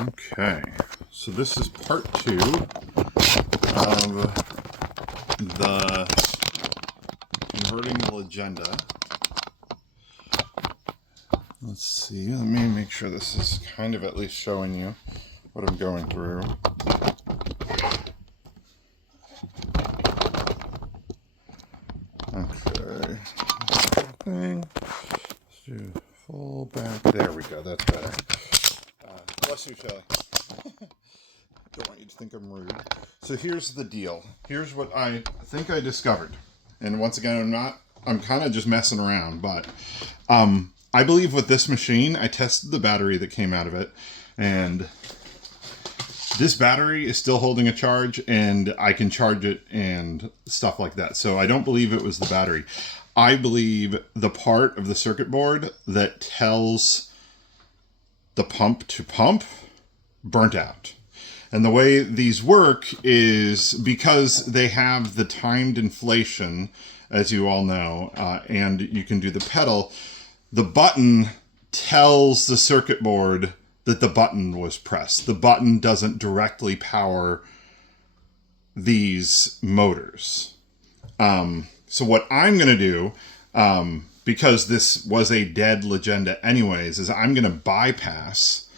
Okay, so this is part 2 of the converting Lagenda. Let's see, let me make sure this is kind of at least showing you what I'm going through. Okay, let's do full back, there we go, that's better. Bless you, Shelley. Don't want you to think I'm rude. So here's the deal. Here's what I think I discovered. And once again, I'm kind of just messing around, but I believe with this machine, I tested the battery that came out of it, and this battery is still holding a charge, and I can charge it and stuff like that. So I don't believe it was the battery. I believe the part of the circuit board that tells the pump to pump burnt out. And the way these work is because they have the timed inflation, as you all know, and you can do the pedal, the button tells the circuit board that the button was pressed. The button doesn't directly power these motors. So what I'm going to do, because this was a dead Lagenda anyways, is I'm going to bypass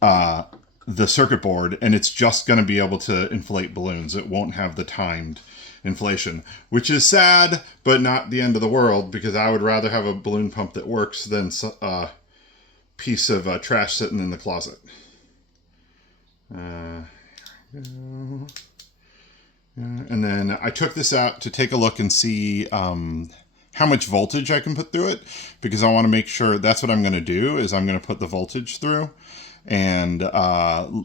the circuit board, and it's just going to be able to inflate balloons. It won't have the timed inflation, which is sad, but not the end of the world, because I would rather have a balloon pump that works than a piece of trash sitting in the closet. Here we go. And then I took this out to take a look and see how much voltage I can put through it, because I want to make sure that's what I'm going to do, is I'm going to put the voltage through. And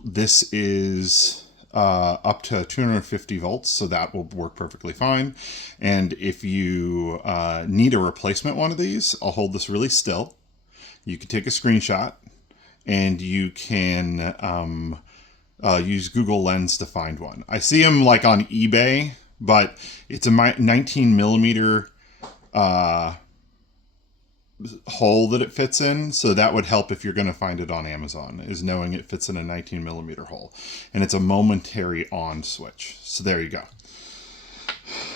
this is up to 250 volts, so that will work perfectly fine. And if you need a replacement one of these, I'll hold this really still. You can take a screenshot, and you can use Google Lens to find one. I see them like on eBay, but it's a 19 millimeter hole that it fits in, so that would help if you're going to find it on Amazon, is knowing it fits in a 19 millimeter hole, and it's a momentary on switch. So there you go.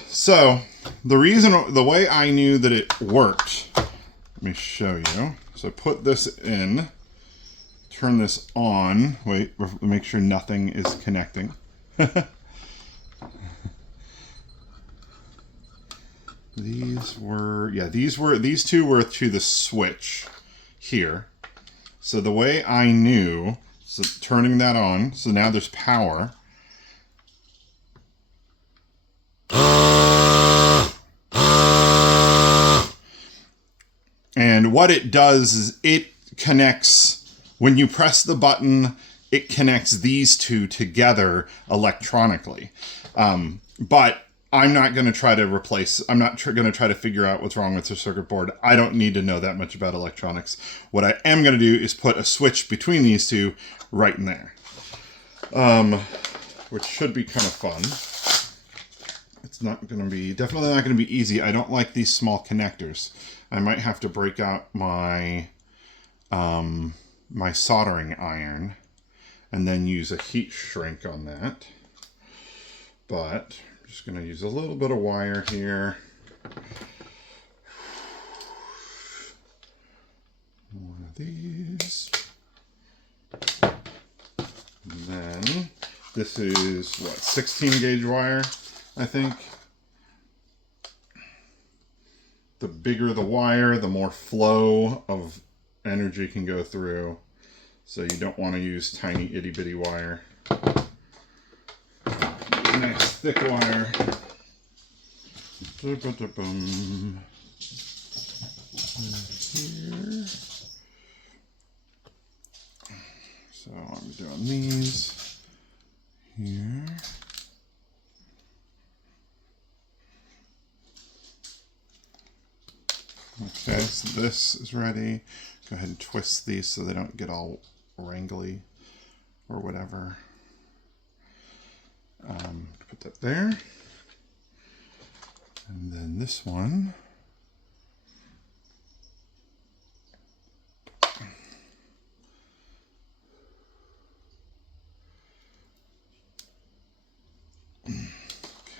So the way I knew that it worked, let me show you. So I put this in, turn this on, wait, make sure nothing is connecting. These two were to the switch here. So the way I knew, so turning that on, so now there's power. And what it does is it connects, when you press the button, it connects these two together electronically. But I'm not going to try to I'm not going to try to figure out what's wrong with the circuit board. I don't need to know that much about electronics. What I am going to do is put a switch between these two right in there. Which should be kind of fun. It's definitely not going to be easy. I don't like these small connectors. I might have to break out my, my soldering iron and then use a heat shrink on that. But just going to use a little bit of wire here. One of these. And then this is what, 16 gauge wire, I think. The bigger the wire, the more flow of energy can go through. So you don't want to use tiny itty bitty wire. Nice thick wire. Here. So I'm doing these here. Okay, so this is ready. Go ahead and twist these so they don't get all wrangly or whatever. Put that there. And then this one.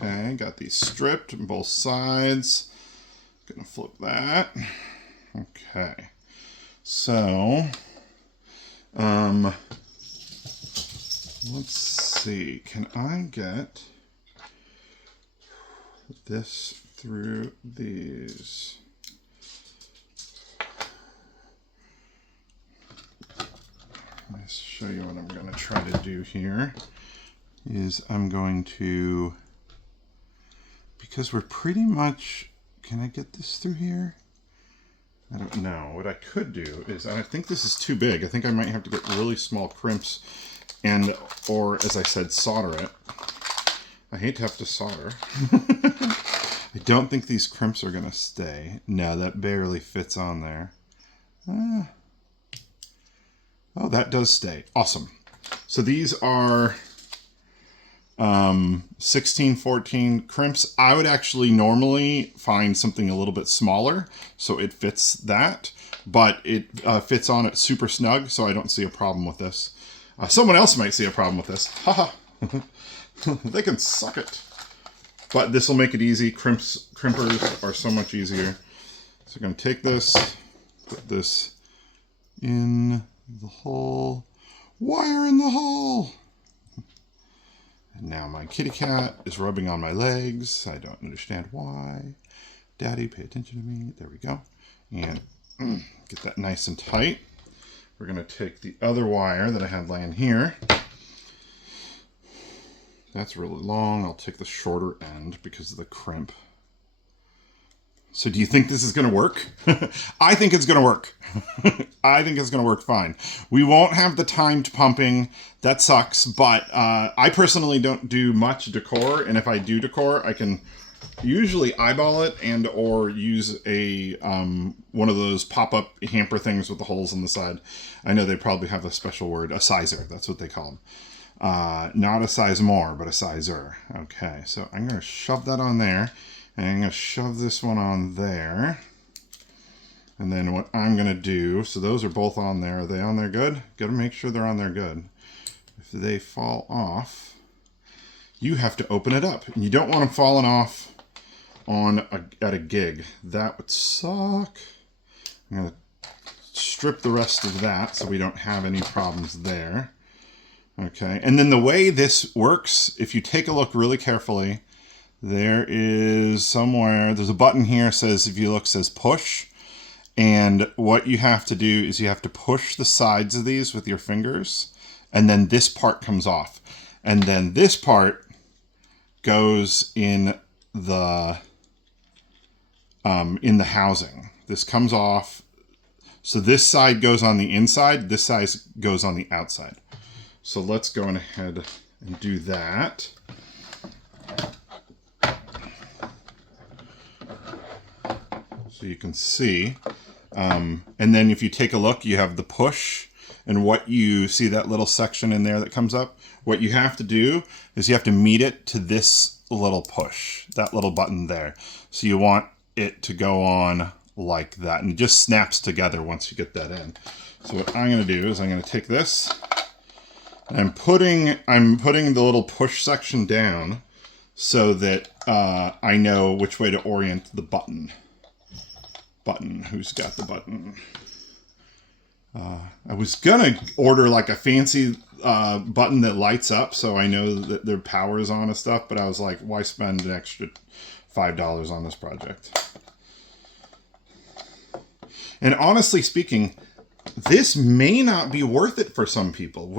Okay, got these stripped on both sides. Gonna flip that. Okay. So, let's see. Can I get this through these? Let's show you what I'm going to try to do here. I'm going to, because we're pretty much, can I get this through here? I don't know. What I could do is, I think this is too big. I think I might have to get really small crimps and, or as I said, solder it. I hate to have to solder. I don't think these crimps are going to stay. No, that barely fits on there. Oh, that does stay. Awesome. So these are 16-14 crimps. I would actually normally find something a little bit smaller so it fits that, but it fits on it super snug, so I don't see a problem with this. Someone else might see a problem with this. Haha. They can suck it. But this will make it easy. Crimpers are so much easier. So I'm going to take this, put this in the hole, wire in the hole. And now my kitty cat is rubbing on my legs. I don't understand why. Daddy, pay attention to me. There we go. And get that nice and tight. We're going to take the other wire that I had laying here. That's really long. I'll take the shorter end because of the crimp. So do you think this is going to work? I think it's going to work. I think it's going to work fine. We won't have the timed pumping. That sucks. But I personally don't do much decor. And if I do decor, I can usually eyeball it and or use a one of those pop-up hamper things with the holes on the side. I know they probably have a special word, a sizer. That's what they call them. Not a size more, but a sizer. Okay, so I'm going to shove that on there. And I'm going to shove this one on there. And then what I'm going to do, so those are both on there. Are they on there good? Got to make sure they're on there good. If they fall off, you have to open it up. And you don't want them falling off at a gig. That would suck. I'm going to strip the rest of that so we don't have any problems there. Okay, and then the way this works, if you take a look really carefully, there is somewhere, there's a button here says, if you look, says push. And what you have to do is you have to push the sides of these with your fingers. And then this part comes off. And then this part goes in the housing. This comes off. So this side goes on the inside. This side goes on the outside. So let's go ahead and do that. So you can see, and then if you take a look, you have the push, and what you see, that little section in there that comes up, what you have to do is you have to meet it to this little push, that little button there. So you want it to go on like that, and it just snaps together once you get that in. So what I'm going to do is I'm going to take this, and I'm putting the little push section down so that I know which way to orient the button. Who's got the button? I was gonna order like a fancy button that lights up so I know that their power is on and stuff, but I was like, why spend an extra $5 on this project? And honestly speaking, this may not be worth it for some people.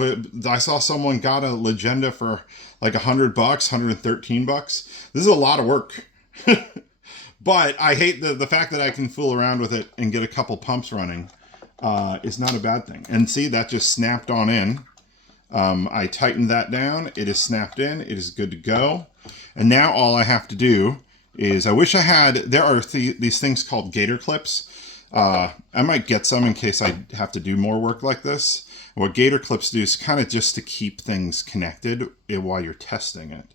I saw someone got a Lagenda for like $100, $113. This is a lot of work. But I hate the fact that I can fool around with it and get a couple pumps running is not a bad thing. And see, that just snapped on in. I tightened that down. It is snapped in. It is good to go. And now all I have to do is, I wish I had, there are these things called gator clips. I might get some in case I have to do more work like this. What gator clips do is kind of just to keep things connected while you're testing it.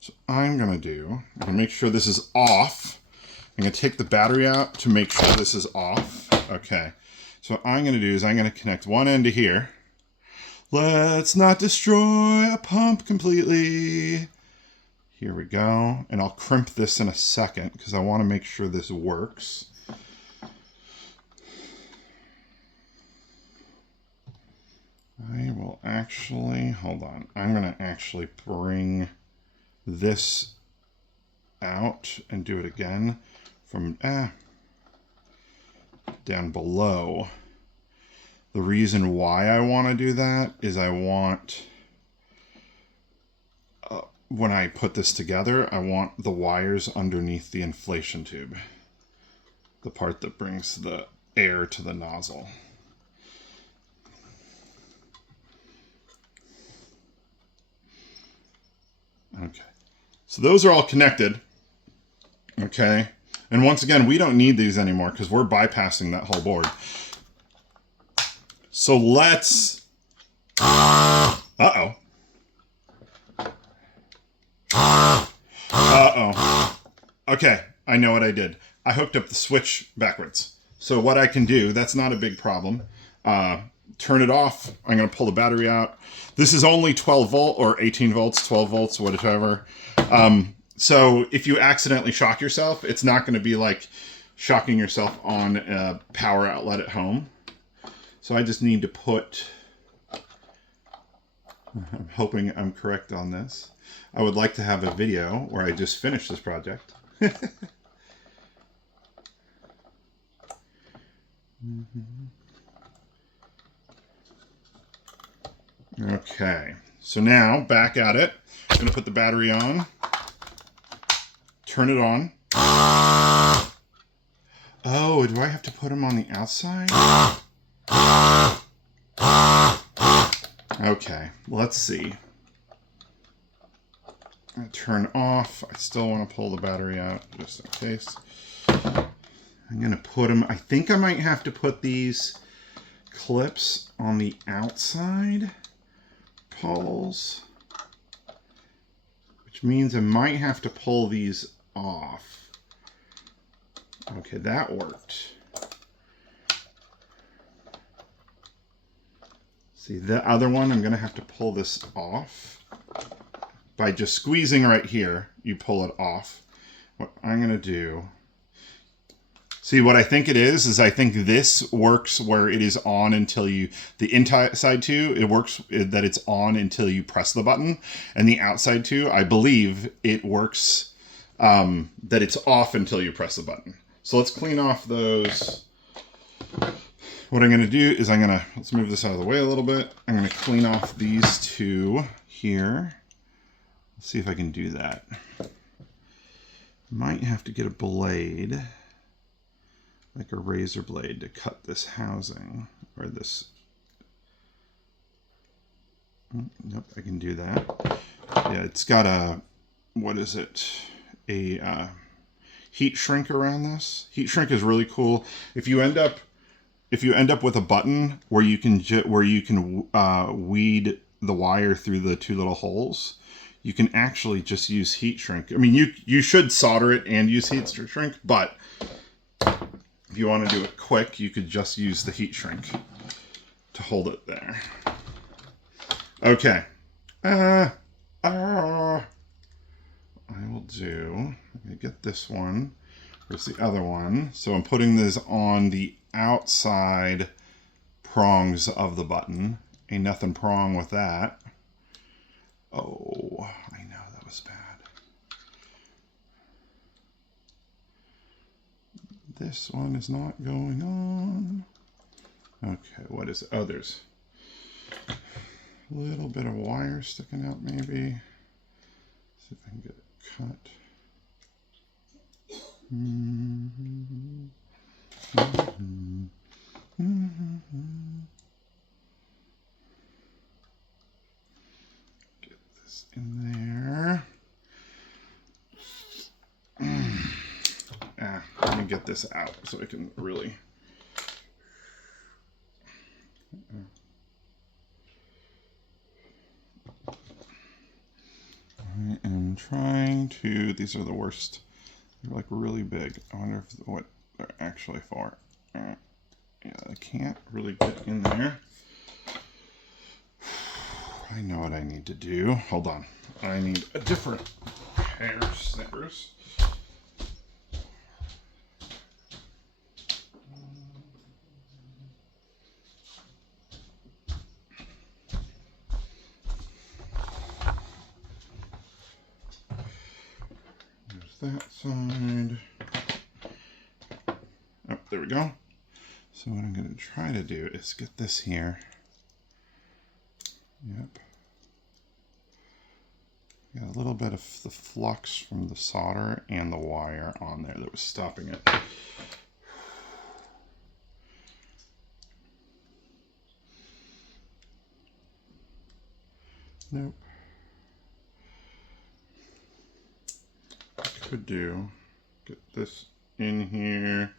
So I'm going to make sure this is off. I'm going to take the battery out to make sure this is off. Okay. So what I'm going to do is I'm going to connect one end to here. Let's not destroy a pump completely. Here we go. And I'll crimp this in a second because I want to make sure this works. I will actually, hold on. I'm going to actually bring this out and do it again from down below. The reason why I want to do that is I want, when I put this together, I want the wires underneath the inflation tube. The part that brings the air to the nozzle. Okay, so those are all connected. Okay, and once again, we don't need these anymore because we're bypassing that whole board. So let's... Uh-oh. Uh-oh. Okay, I know what I did. I hooked up the switch backwards. So what I can do, that's not a big problem. Turn it off. I'm going to pull the battery out. This is only 12 volt or 18 volts, 12 volts, whatever. So if you accidentally shock yourself, it's not going to be like shocking yourself on a power outlet at home. So I just need to put, I'm hoping I'm correct on this. I would like to have a video where I just finish this project. Okay, so now back at it. I'm going to put the battery on, turn it on. Oh, do I have to put them on the outside? Okay, let's see. I'm going to turn off. I still want to pull the battery out just in case. I'm going to put them, I think I might have to put these clips on the outside poles, which means I might have to pull these off. Okay, that worked. See, the other one, I'm going to have to pull this off. By just squeezing right here, you pull it off. What I'm going to do... See, what I think it is I think this works where it is on until you... The inside too, it works that it's on until you press the button. And the outside too, I believe it works that it's off until you press the button. So let's clean off those... What I'm going to do is let's move this out of the way a little bit. I'm going to clean off these two here. Let's see if I can do that. Might have to get a blade, like a razor blade, to cut this housing, or this. Nope, I can do that. Yeah, it's got a, what is it? A heat shrink around this. Heat shrink is really cool. If you end up with a button where you can weed the wire through the two little holes, you can actually just use heat shrink. I mean, you should solder it and use heat shrink, but if you want to do it quick, you could just use the heat shrink to hold it there. Okay. I will do, I'm going to get this one. Where's the other one? So I'm putting this on the outside prongs of the button. Ain't nothing wrong with that. Oh, I know, that was bad. This one is not going on. Okay, what is it? Oh, there's a little bit of wire sticking out maybe. See if I can get it cut. Get this in there. Let me get this out so I can really... I am trying to... These are the worst. They're like really big. I wonder if what they're actually for. Yeah, I can't really get in there. I know what I need to do. Hold on. I need a different hair snippers. There's that side. Oh, there we go. So what I'm going to try to do is get this here. Yep. Got a little bit of the flux from the solder and the wire on there that was stopping it. Nope. Could do, get this in here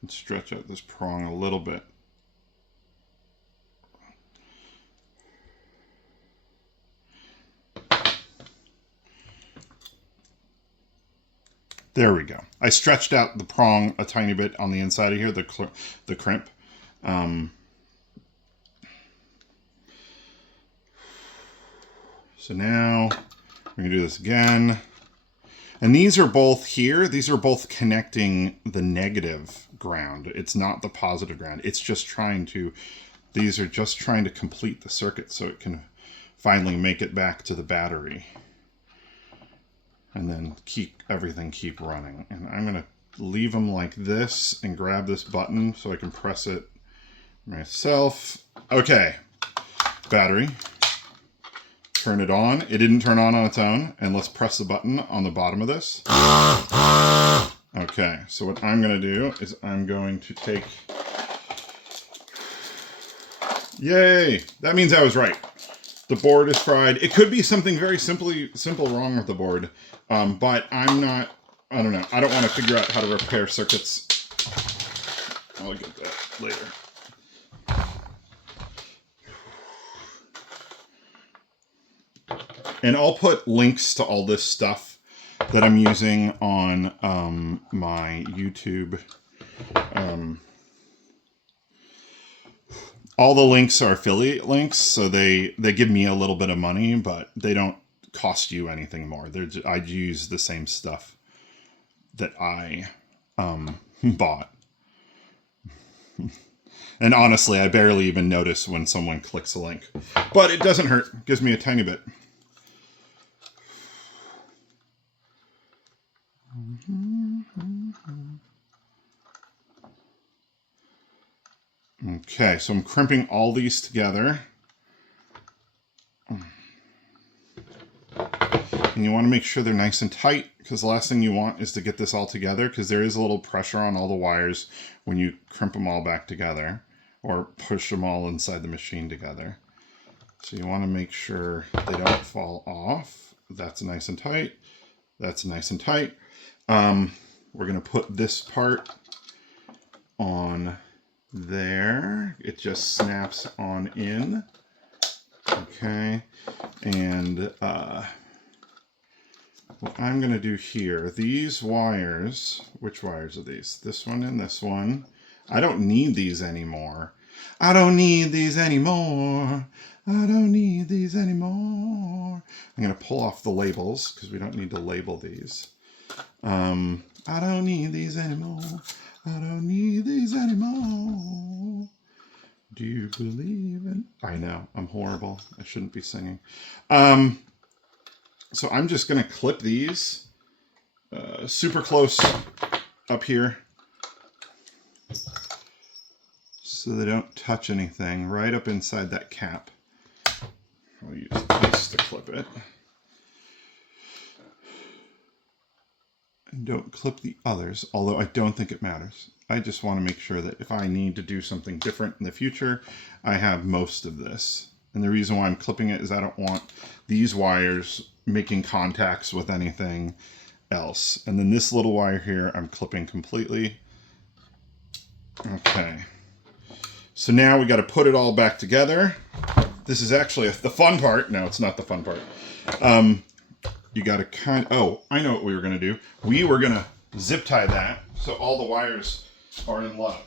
and stretch out this prong a little bit. There we go. I stretched out the prong a tiny bit on the inside of here, the crimp. So now we're going to do this again. And these are both here. These are both connecting the negative ground. It's not the positive ground. It's just trying to, these are just trying to complete the circuit so it can finally make it back to the battery. And then keep running. And I'm going to leave them like this and grab this button so I can press it myself. Okay, battery. Turn it on. It didn't turn on its own. And let's press the button on the bottom of this. Okay, so what I'm going to do is I'm going to take... Yay! That means I was right. The board is fried. It could be something very simple wrong with the board, but I don't know. I don't want to figure out how to repair circuits. I'll get that later. And I'll put links to all this stuff that I'm using on my YouTube. All the links are affiliate links, so they give me a little bit of money, but they don't cost you anything more. I use the same stuff that I bought. And honestly, I barely even notice when someone clicks a link. But it doesn't hurt. It gives me a tiny bit. Okay, so I'm crimping all these together. And you want to make sure they're nice and tight, because the last thing you want is to get this all together, because there is a little pressure on all the wires when you crimp them all back together or push them all inside the machine together. So you want to make sure they don't fall off. That's nice and tight. That's nice and tight. We're going to put this part on there. It just snaps on in. Okay. And what I'm going to do here, these wires, which wires are these? This one and this one. I don't need these anymore. I don't need these anymore. I don't need these anymore. I'm going to pull off the labels because we don't need to label these. I don't need these anymore. I don't need these anymore. Do you believe in... I know, I'm horrible. I shouldn't be singing. So I'm just going to clip these super close up here so they don't touch anything, right up inside that cap. I'll use this to clip it. And don't clip the others, although I don't think it matters. I just want to make sure that if I need to do something different in the future, I have most of this. And the reason why I'm clipping it is I don't want these wires making contacts with anything else. And then this little wire here, I'm clipping completely. Okay. So now we got to put it all back together. This is actually the fun part. No, it's not the fun part. You got to oh, I know what we were going to do. We were going to zip tie that so all the wires are in love.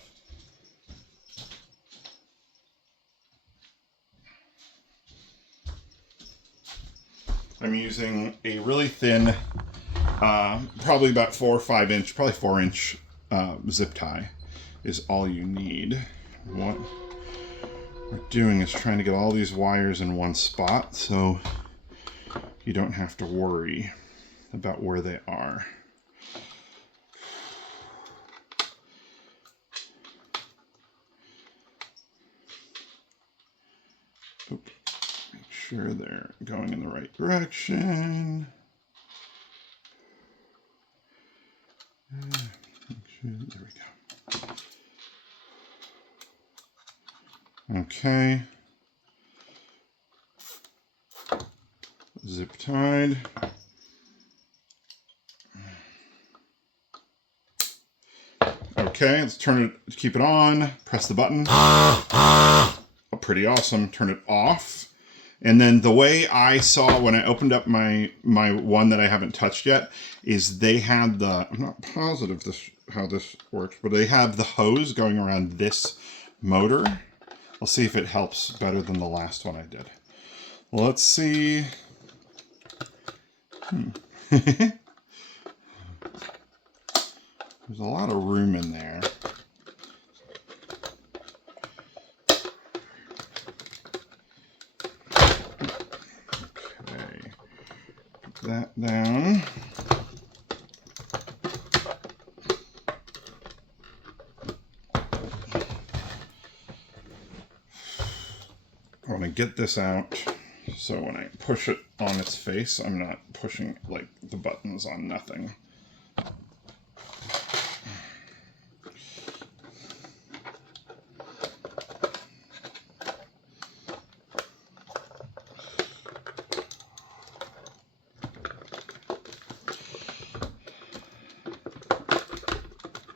I'm using a really thin Probably about 4 or 5 inch, probably 4-inch zip tie is all you need. What we're doing is trying to get all these wires in one spot so you don't have to worry about where they are. Oop. Make sure they're going in the right direction. There we go. Okay. Zip tied. Okay, let's turn it, keep it on, press the button. Oh, pretty awesome. Turn it off. And then the way I saw when I opened up my one that I haven't touched yet is they had the, I'm not positive how this works, but they have the hose going around this motor. I'll see if it helps better than the last one I did. Well, let's see. There's a lot of room in there. Okay, put that down. I want to get this out so when I push it on its face, I'm not pushing like the buttons on nothing.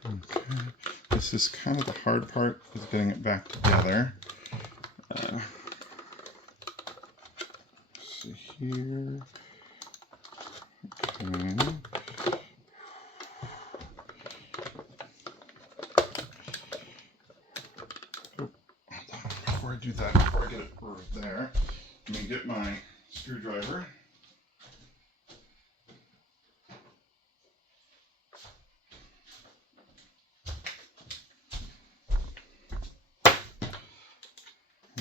Okay, this is kind of the hard part, is getting it back together. See here. Okay. Oh, before I do that, before I get it right there, let me get my screwdriver.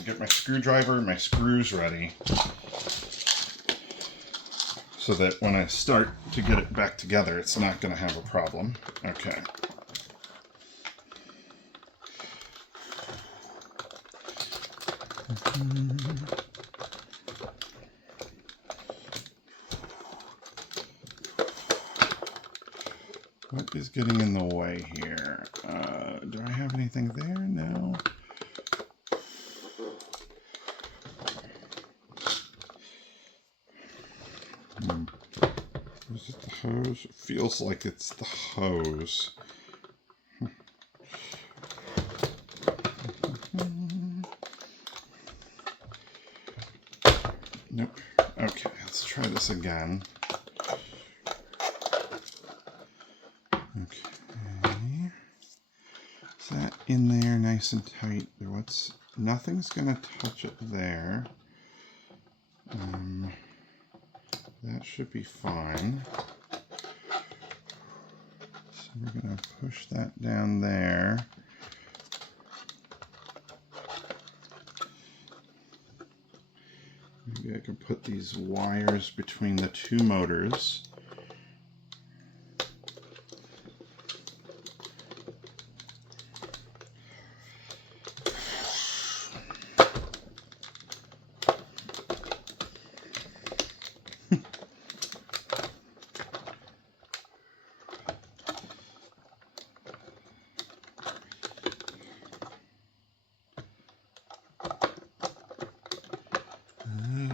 Get my screwdriver, my screws ready, so that when I start to get it back together, it's not going to have a problem. Okay. What is getting in the way here? Do I have anything there? No. Is it the hose? It feels like it's the hose. Nope. Okay, let's try this again. Okay. Is that in there nice and tight? Nothing's gonna touch it there. That should be fine. So we're going to push that down there. Maybe I could put these wires between the two motors.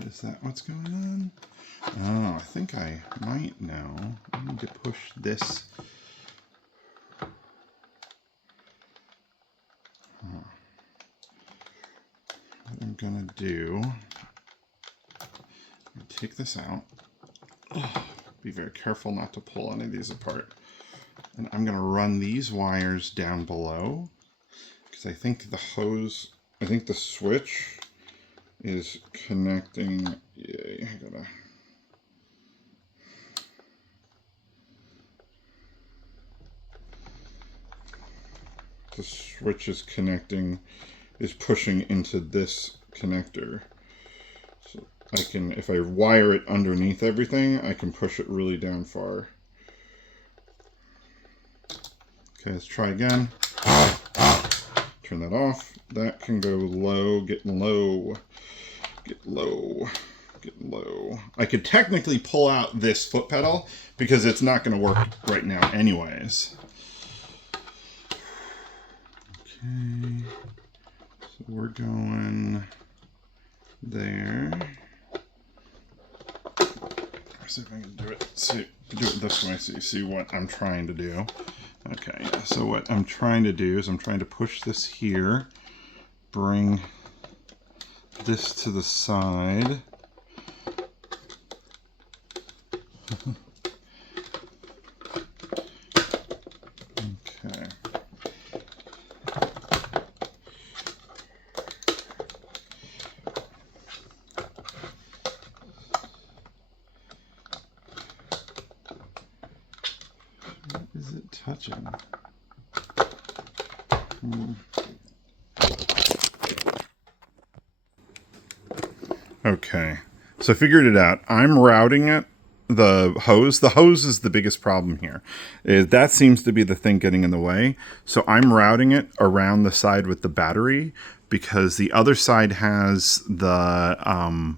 Is that what's going on? Oh, I think I might know. I need to push this. What I'm gonna do, take this out. Be very careful not to pull any of these apart. And I'm gonna run these wires down below, because I think the switch is connecting. Yay, I gotta. the switch is connecting, is pushing into this connector. So I can, if I wire it underneath everything, I can push it really down far. Okay, let's try again. Turn that off. That can go low, get low, get low, get low. I could technically pull out this foot pedal because it's not going to work right now anyways. Okay, so we're going there. Let's see if I can do it. See, do it this way so you see what I'm trying to do. Okay, yeah, so what I'm trying to do is I'm trying to push this here, bring this to the side. Okay. Is it touching? Okay, so I figured it out. I'm routing it, the hose. The hose is the biggest problem here. That seems to be the thing getting in the way. So I'm routing it around the side with the battery because the other side has the,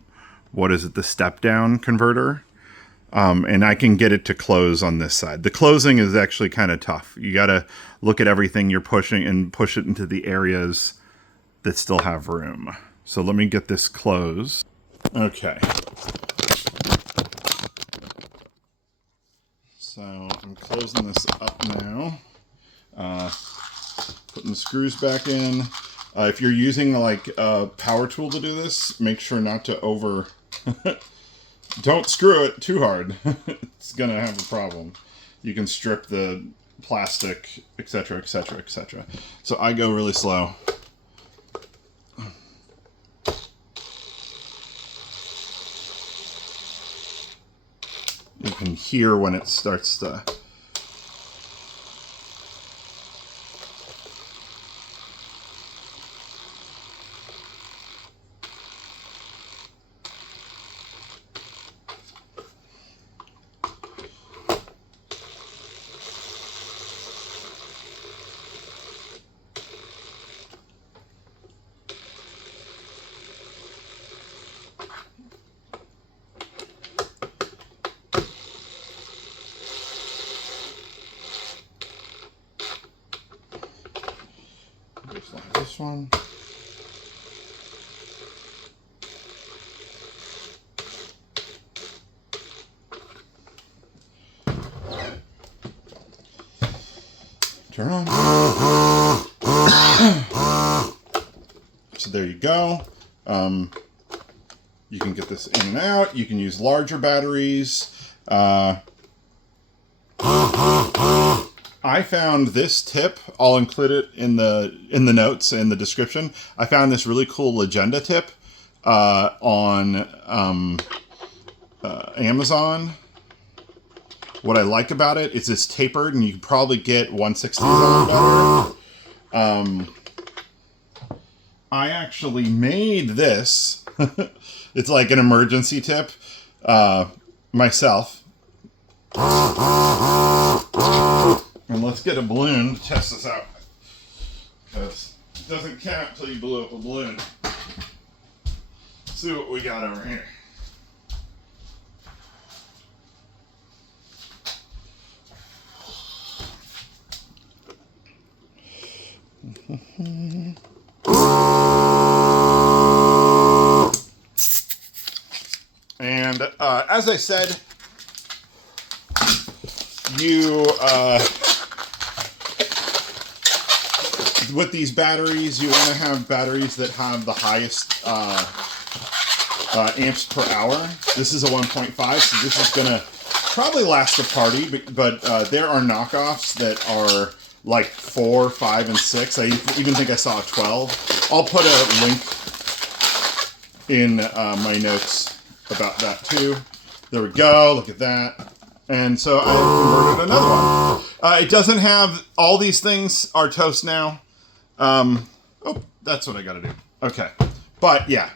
what is it, the step down converter. And I can get it to close on this side. The closing is actually kind of tough. You got to look at everything you're pushing and push it into the areas that still have room. So let me get this closed. Okay. So I'm closing this up now. Putting the screws back in. If you're using like a power tool to do this, make sure not to over... Don't screw it too hard. It's going to have a problem. You can strip the plastic, etc., etc., etc. So I go really slow. You can hear when it starts to... Just like this one. Turn on. So there you go. You can get this in and out. You can use larger batteries. I found this tip. I'll include it in the notes in the description. I found this really cool Lagenda tip on Amazon. What I like about it is it's tapered, and you can probably get 1/16 better. I actually made this. It's like an emergency tip myself. And let's get a balloon to test this out. Because it doesn't count until you blow up a balloon. Let's see what we got over here. And as I said, with these batteries, you want to have batteries that have the highest amps per hour. This is a 1.5, so this is going to probably last a party, but there are knockoffs that are like 4, 5, and 6. I even think I saw a 12. I'll put a link in my notes about that too. There we go, look at that. And so I converted another one. It doesn't have, all these things are toast now. Oh, that's what I gotta do. Okay. But yeah.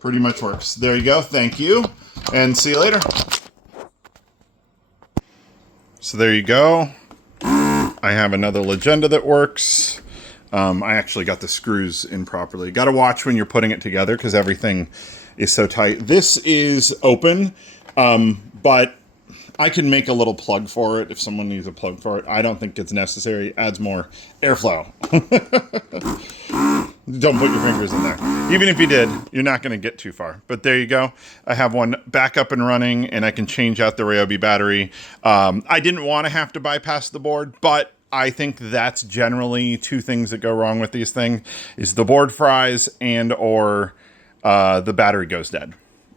Pretty much works. There you go. Thank you. And see you later. So there you go. I have another Lagenda that works. I actually got the screws in properly. Got to watch when you're putting it together because everything is so tight. This is open, but I can make a little plug for it if someone needs a plug for it. I don't think it's necessary. It adds more airflow. Don't put your fingers in there. Even if you did, you're not going to get too far. But there you go. I have one back up and running, and I can change out the Ryobi battery. I didn't want to have to bypass the board, but I think that's generally two things that go wrong with these things, is the board fries and or the battery goes dead.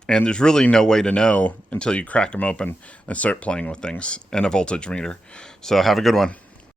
And there's really no way to know until you crack them open and start playing with things and a voltage meter. So have a good one.